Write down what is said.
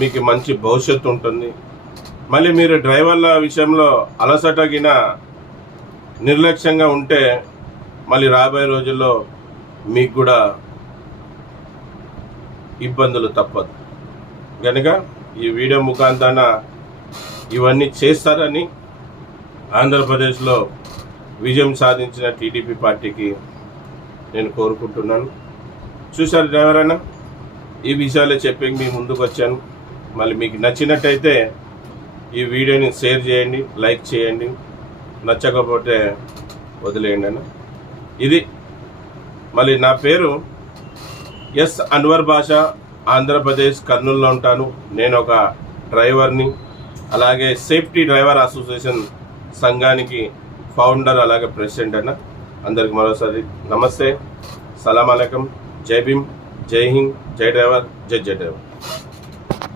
మీకు మంచి భవిష్యత్తు ఉంటుంది. మళ్ళీ మీరు డ్రైవర్ల విషయంలో అలసటగిన నిర్లక్ష్యంగా ఉంటే మళ్ళీ రాబోయే రోజుల్లో మీకు కూడా ఇబ్బందులు తప్పదు. కనుక ఈ వీడియో ముఖాంతరాన ఇవన్నీ చేస్తారని ఆంధ్రప్రదేశ్లో విజయం సాధించిన టీడీపీ పార్టీకి నేను కోరుకుంటున్నాను. చూశారు డ్రైవర్ అన్న, ఈ విషయాలే చెప్పి మీ ముందుకు వచ్చాను. మళ్ళీ మీకు నచ్చినట్టయితే ఈ వీడియోని షేర్ చేయండి, లైక్ చేయండి, నచ్చకపోతే వదిలేయండి అన్న. ఇది మళ్ళీ నా పేరు ఎస్ అన్వర్ బాషా, ఆంధ్రప్రదేశ్ కర్నూలులో ఉంటాను. నేను ఒక డ్రైవర్ని, అలాగే సేఫ్టీ డ్రైవర్ అసోసియేషన్ సంఘానికి ఫౌండర్, అలాగే ప్రెసిడెంట్ అన్న. అందరికి మరోసారి నమస్తే, సలాం అలైకుం, జై భీమ్, జై హింద్, జై డ్రైవర్, జై డ్రైవర్.